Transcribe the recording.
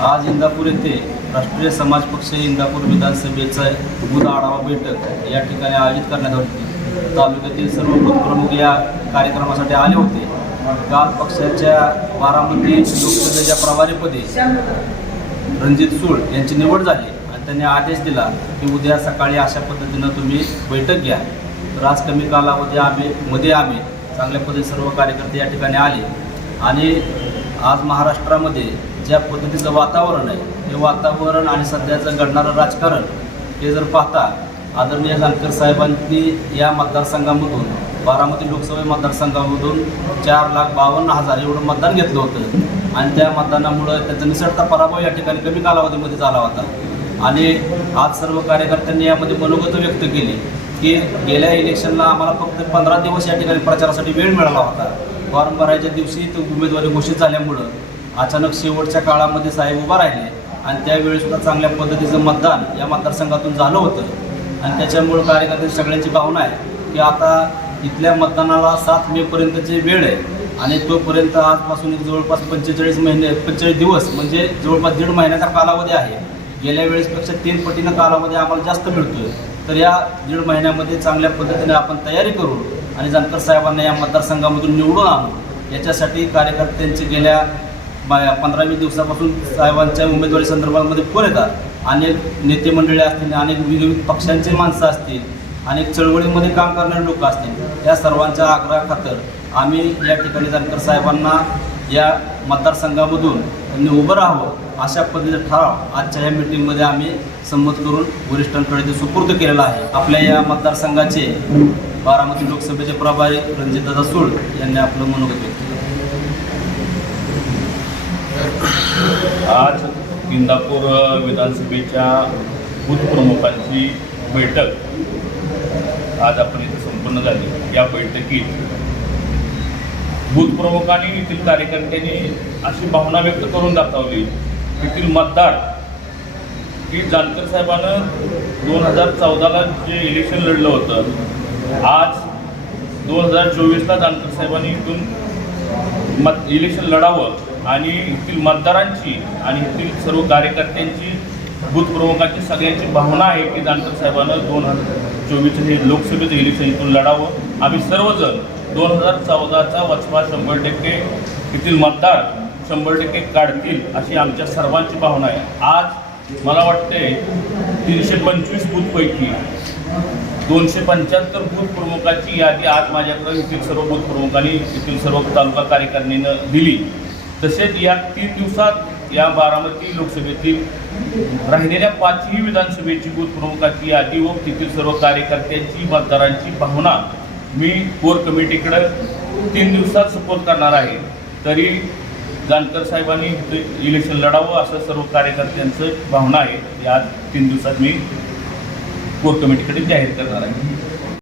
आज इंदापूर येथे राष्ट्रीय समाज पक्ष इंदापूर विधानसभेचं बुध आढावा बैठक या ठिकाणी आयोजित करण्यात होती. तालुक्यातील सर्व प्रमुख या कार्यक्रमासाठी आले होते. काल पक्षाच्या बारामती लोकसभेच्या प्रभारीपदी रणजित सूळ यांची निवड झाली आणि त्यांनी आदेश दिला की उद्या सकाळी अशा पद्धतीनं तुम्ही बैठक घ्या. तर आज कमी कालावधी आम्ही मध्ये आम्ही चांगल्या पद्धतीने सर्व कार्यकर्ते या ठिकाणी आले. आणि आज महाराष्ट्रामध्ये ज्या पद्धतीचं वातावरण आहे हे वातावरण आणि सध्याचं घडणारं राजकारण हे जर पाहता आदरणीय जानकर साहेबांनी या मतदारसंघामधून बारामती लोकसभा मतदारसंघामधून चार लाख बावन्न हजार एवढं मतदान घेतलं होतं. आणि त्या मतदानामुळं त्यांचा निसटता पराभव या ठिकाणी कमी कालावधीमध्ये झाला होता. आणि आज सर्व कार्यकर्त्यांनी यामध्ये मनोगत व्यक्त केली की गेल्या इलेक्शनला आम्हाला फक्त पंधरा दिवस या ठिकाणी प्रचारासाठी वेळ मिळाला होता. फॉर्म भरायच्या दिवशी तो उमेदवारी घोषित झाल्यामुळं अचानक शेवटच्या काळामध्ये साहेब उभा राहिले आणि त्यावेळीसुद्धा चांगल्या पद्धतीचं मतदान या मतदारसंघातून झालं होतं. आणि त्याच्यामुळं कार्यकर्ते सगळ्यांची भावना आहे की आता इथल्या मतदानाला सात मेपर्यंतची वेळ आहे आणि तोपर्यंत आजपासून एक जवळपास पंचेचाळीस महिने पंचेचाळीस दिवस म्हणजे जवळपास दीड महिन्याचा कालावधी आहे. गेल्या वेळेसपेक्षा तीन पटीनं कालावधी आम्हाला जास्त मिळतोय. तर या दीड महिन्यामध्ये चांगल्या पद्धतीने आपण तयारी करू आणि जानकर साहेबांना या मतदारसंघामधून निवडून आणू याच्यासाठी कार्यकर्त्यांची गेल्या पंधरावीस दिवसापासून साहेबांच्या उमेदवारी संदर्भामध्ये फोन येतात. अनेक नेते मंडळी असतील अनेक विविध पक्षांचे माणसं असतील अनेक चळवळीमध्ये काम करणारे लोक असतील या सर्वांच्या आग्रहाखातर आम्ही या ठिकाणी जानकर साहेबांना या मतदारसंघामधून त्यांनी उभं राहावं अशा पद्धतीचा ठराव आजच्या या मिटिंगमध्ये आम्ही संमत करून वरिष्ठांकडे ते सुपूर्द केलेला आहे. आपल्या या मतदारसंघाचे बारामती लोकसभेचे प्रभारी रणजितदादा सूळ यांनी आपलं मनोगत व्यक्त केलं. आज इंदापूर विधानसभेच्या बूथ प्रमुखांची बैठक आज आपण इथे संपन्न झाली. या बैठकीत बूथप्रमुखांनी येथील कार्यकर्त्यांनी अशी भावना व्यक्त करून दाखवली येथील मतदार की जानकर साहेबानं दोन हजार चौदाला जे इलेक्शन लढलं होतं आज दोन हजार चोवीसला जानकर साहेबांनी इथून मत इलेक्शन लढावं आणि येथील मतदारांची आणि येथील सर्व कार्यकर्त्यांची बूथप्रमुखांची सगळ्यांची भावना आहे की जानकर साहेबांनं दोन हजार चोवीसचं हे लोकसभेचं इलेक्शन इथून लढावं. आम्ही सर्वजण दोन हजार चौदाचा वचपा शंभर टक्के येथील मतदार शंभर टक्के काढतील अशी आमच्या सर्वांची भावना आहे. आज मला वाटते तीनशे पंचवीस बूथपैकी दोनशे पंच्याहत्तर बूथ प्रमुखाची यादी आज माझ्याकडे येथील सर्व बूथ प्रमुखांनी येथील सर्व तालुका कार्यकारिणीनं दिली. तसेच या तीन दिवसात या बारामती लोकसभेतील राहिलेल्या पाचही विधानसभेची बूथ प्रमुखाची यादी व तेथील सर्व कार्यकर्त्यांची मतदारांची भावना मी कोर कमिटीकडे तीन दिवसात सपोर्ट करणार आहे. तरी जानकर साहेबांनी इलेक्शन लढावं असं सर्व कार्यकर्त्यांचं भावना आहे. या आज तीन दिवसात मी कोर कमिटीकडे जाहीर करणार आहे.